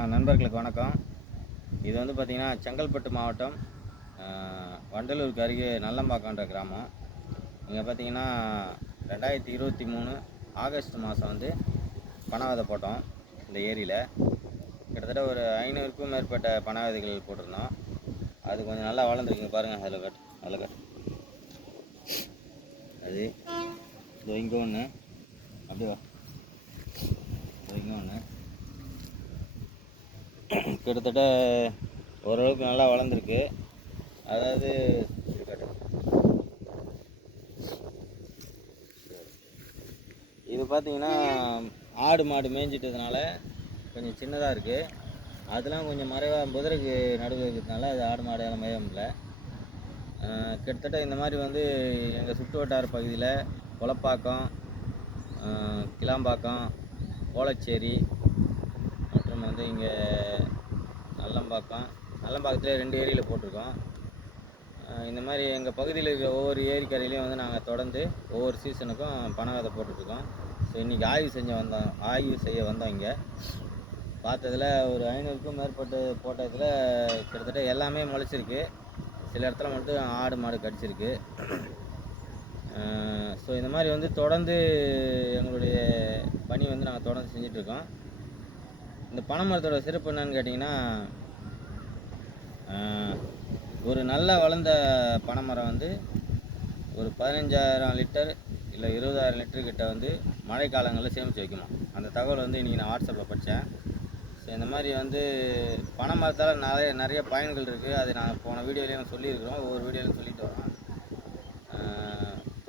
நண்பர்களுக்கு வணக்கம். இது வந்து பார்த்திங்கன்னா செங்கல்பட்டு மாவட்டம் வண்டலூருக்கு அருகே நல்லம்பாக்கம்ன்ற கிராமம். இங்கே பார்த்திங்கன்னா 2023 ஆகஸ்ட் மாதம் வந்து பனை விதை போட்டோம். இந்த ஏரியில் கிட்டத்தட்ட ஒரு 500க்கும் மேற்பட்ட பனை விதைகள் போட்டிருந்தோம். அது கொஞ்சம் நல்லா வளர்ந்துருக்குங்க பாருங்கள். அதில் கட் அது இங்கே ஒன்று அப்படியே இங்கே ஒன்று கிட்டத்தட்ட ஓரளவுக்கு நல்லா வளர்ந்துருக்கு. அதாவது இது பார்த்திங்கன்னா ஆடு மாடு மேய்ஞ்சிட்டதுனால கொஞ்சம் சின்னதாக இருக்குது. அதெல்லாம் கொஞ்சம் மறைவாக புதருக்கு நடுவில் இருக்கிறதுனால அது ஆடு மாடெல்லாம் மேய முடியல. கிட்டத்தட்ட இந்த மாதிரி வந்து எங்கள் சுற்று வட்டார பகுதியில் கொளப்பாக்கம், கிளாம்பாக்கம், கோலச்சேரி மற்றும் வந்து இங்கே நல்லம்பாக்கத்தில் 2 ஏரியில் போட்டிருக்கோம். இந்த மாதிரி எங்கள் பகுதியில் இருக்கிற ஒவ்வொரு ஏரிக்கரையிலையும் வந்து நாங்கள் தொடர்ந்து ஒவ்வொரு சீசனுக்கும் பனை விதை போட்டுட்ருக்கோம். ஸோ இன்றைக்கி ஆய்வு செய்ய வந்தோம். இங்கே பார்த்ததில் ஒரு 500க்கும் மேற்பட்டு போட்டதில் கிட்டத்தட்ட எல்லாமே முளைச்சிருக்கு. சில இடத்துல மட்டும் ஆடு மாடு கடிச்சிருக்கு. ஸோ இந்த மாதிரி வந்து தொடர்ந்து எங்களுடைய பணி வந்து நாங்கள் தொடர்ந்து செஞ்சிட்ருக்கோம். இந்த பனை மரத்தோட சிறப்பு என்னன்னு கேட்டிங்கன்னா, ஒரு நல்ல வளர்ந்த பனை மரம் வந்து ஒரு 15,000 லிட்டர் இல்லை 20,000 லிட்டர் கிட்ட வந்து மழை காலங்களில் சேமித்து வைக்குமா. அந்த தகவல் வந்து இன்றைக்கி நான் வாட்ஸ்அப்பில் படித்தேன். ஸோ இந்த மாதிரி வந்து பனை மரத்தால் நிறைய பயன்கள் இருக்குது. அது நான் போன வீடியோலையும் சொல்லியிருக்கிறோம். ஒவ்வொரு வீடியோலையும் சொல்லிட்டு வரோம்.